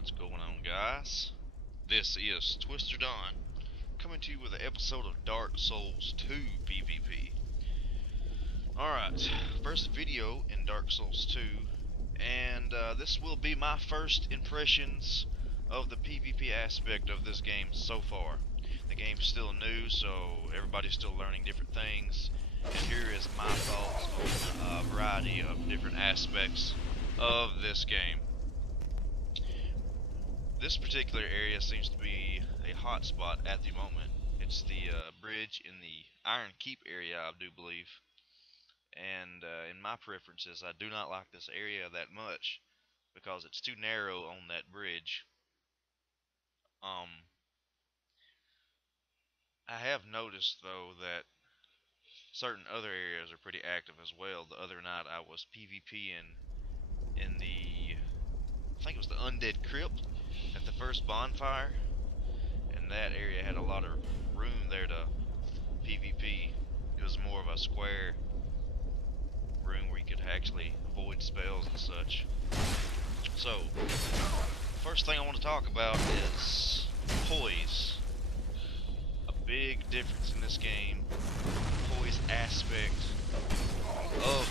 What's going on, guys? This is Twister Dawn, coming to you with an episode of Dark Souls 2 PvP. Alright, first video in Dark Souls 2, and this will be my first impressions of the PvP aspect of this game so far. The game's still new, so everybody's still learning different things, and here is my thoughts on a variety of different aspects of this game. This particular area seems to be a hot spot at the moment. It's the bridge in the Iron Keep area, I do believe. And in my preferences, I do not like this area that much because it's too narrow on that bridge. I have noticed though that certain other areas are pretty active as well. The other night I was PvPing in the, I think it was the Undead Crypt at the first bonfire, and that area had a lot of room there to PvP. It was more of a square room where you could actually avoid spells and such. So, first thing I want to talk about is poise. A big difference in this game. Poise aspect of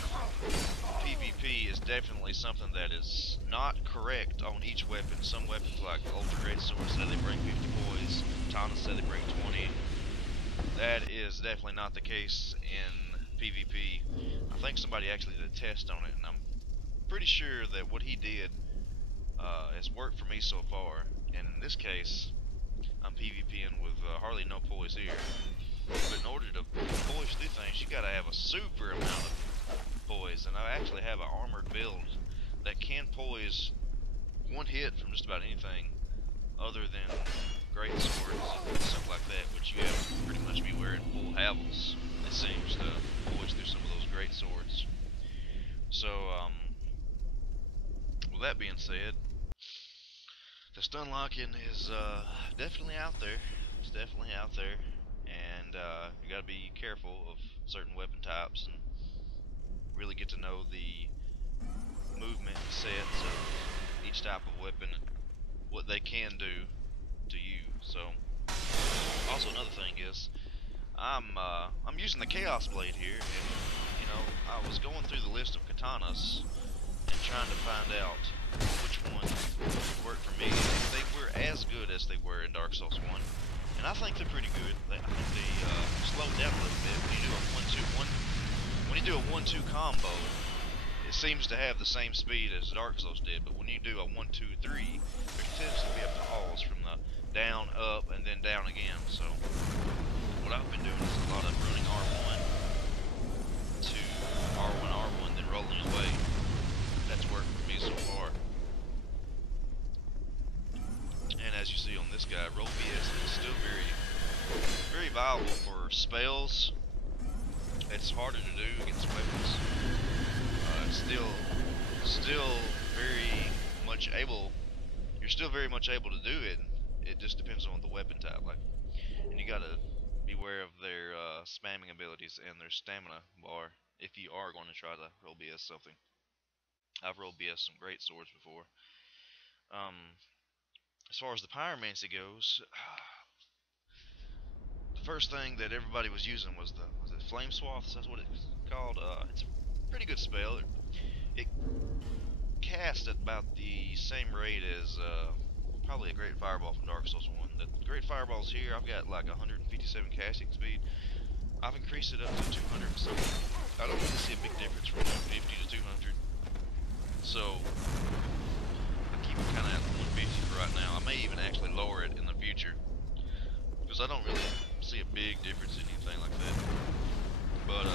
PvP is definitely something that is not correct on each weapon. Some weapons like Ultra Great Sword say they bring 50 poise, Katana said they bring 20. That is definitely not the case in PvP. I think somebody actually did a test on it, and I'm pretty sure that what he did has worked for me so far. And in this case, I'm PvPing with hardly no poise here. But in order to poise through things, you gotta have a super amount of poise, and I actually have an armored build that can poise one hit from just about anything other than great swords and stuff like that, which you have to pretty much be wearing full havels, it seems, to poise through some of those great swords. So, with that being said, the stun locking is definitely out there. It's definitely out there, and you gotta be careful of certain weapon types and really get to know the movement sets of each type of weapon and what they can do to you. So, also another thing is, I'm using the Chaos Blade here, and you know, I was going through the list of katanas and trying to find out which one would work for me, and if they were as good as they were in Dark Souls 1. And I think they're pretty good. I think they slow down a little bit when you do a 1-2-1. When you do a 1-2 combo, it seems to have the same speed as Dark Souls did, but when you do a 1-2-3, there tends to be a pause from the down, up, and then down again. So, what I've been doing is a lot of running R1 to R1, R1, then rolling away. That's worked for me so far. And as you see on this guy, roll BS is still very viable for spells. It's harder to do against weapons. It's still very much able. You're still very much able to do it. It just depends on the weapon type. And you gotta beware of their spamming abilities and their stamina bar if you are going to try to roll BS something. I've rolled BS some great swords before. As far as the pyromancy goes, the first thing that everybody was using was it flame swaths? That's what it's called. It's a pretty good spell. It casts at about the same rate as probably a great fireball from Dark Souls 1. The great fireballs here, I've got like 157 casting speed. I've increased it up to 200, so I don't really see a big difference from 150 to 200. So I keep it kind of at 150 for right now. I may even actually lower it in the future, because I don't really see a big difference in anything like that. But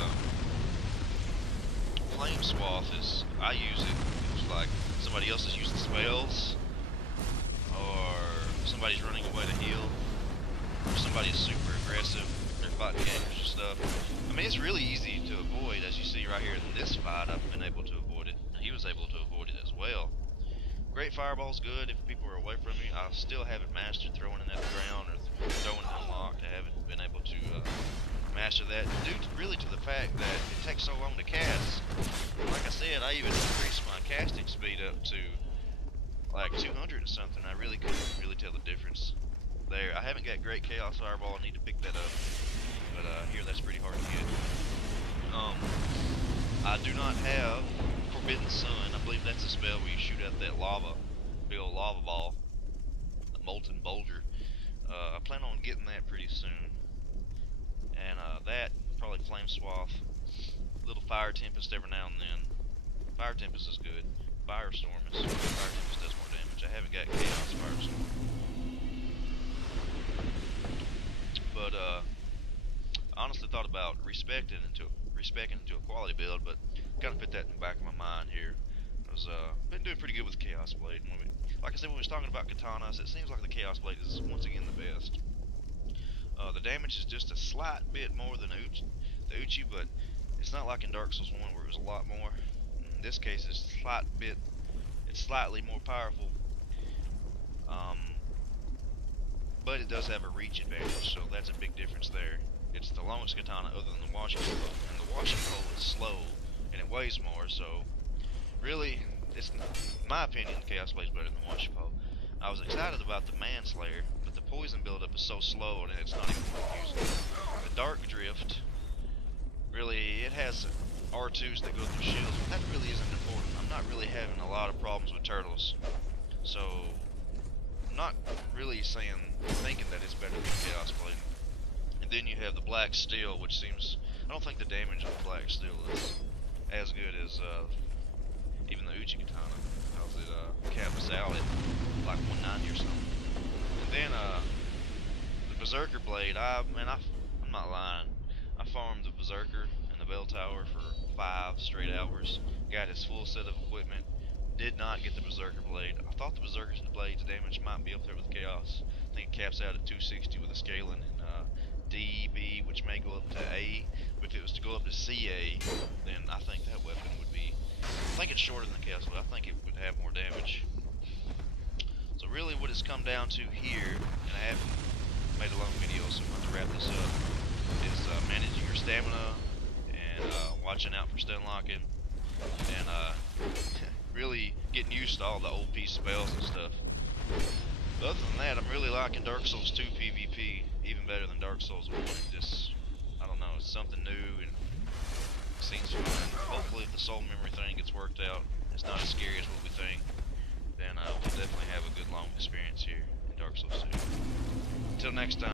flame swath is, I use it. It's like somebody else is using spells, or somebody's running away to heal, or somebody's super aggressive. They're fighting gamers and stuff. I mean, it's really easy to avoid, as you see right here in this fight. I've been able to avoid it. He was able to avoid it as well. Great fireball's good if people are away from me. I still haven't mastered throwing it at the ground or throwing it unlocked. I haven't been able to master that, due really to the fact that it takes so long to cast. Like I said, I even increased my casting speed up to like 200 or something. I really couldn't really tell the difference there. I haven't got great Chaos Fireball. I need to pick that up, but here that's pretty hard to get. I do not have Forbidden Sun. I believe that's a spell where you shoot out that lava, big old lava ball, the molten boulder. I plan on getting that pretty soon, and that probably Flame Swath, little Fire Tempest every now and then. Fire Tempest is good. Firestorm is Fire Tempest does more damage. I haven't got Chaos Firestorm, but I honestly thought about respecting into a quality build, but kind of put that in the back of my mind here. I was been doing pretty good with Chaos Blade. And like I said, when we was talking about katanas, it seems like the Chaos Blade is once again the best. The damage is just a slight bit more than the Uchi, but it's not like in Dark Souls 1 where it was a lot more. In this case, it's slightly more powerful. But it does have a reach advantage, so that's a big difference there. It's the longest katana other than the washing pole, and the washing pole is slow, and it weighs more, so really, it's not, in my opinion, Chaos Blade's better than the washing pole. I was excited about the Manslayer, but the poison buildup is so slow, and it's not even worth using. The Dark Drift, really, it has R2s that go through shields, but that really isn't important. I'm not really having a lot of problems with turtles, so I'm not really thinking that it's better than Chaos Blade. And then you have the Black Steel, which seems, I don't think the damage on the Black Steel is as good as even the Uchi Katana, because it caps out at like 190 or something. And then the Berserker Blade, I'm not lying. I farmed the Berserker and the Bell Tower for 5 straight hours, got his full set of equipment, did not get the Berserker Blade. I thought the Berserker Blade's damage might be up there with Chaos. I think it caps out at 260 with a scaling in D, B, which may go up to A. But if it was to go up to CA, then I think that weapon would be, I think it's shorter than the Chaos Blade. I think it would have more damage. So really what it's come down to here, and I haven't made a long video, so I'm going to wrap this up, is managing your stamina and watching out for stun locking, and really getting used to all the OP spells and stuff. But other than that, I'm really liking Dark Souls 2 PvP even better than Dark Souls 1. Just, I don't know, it's something new and it seems fun. Hopefully if the soul memory thing gets worked out, it's not as scary as what we think, then we'll definitely have a good long experience here in Dark Souls 2. Until next time.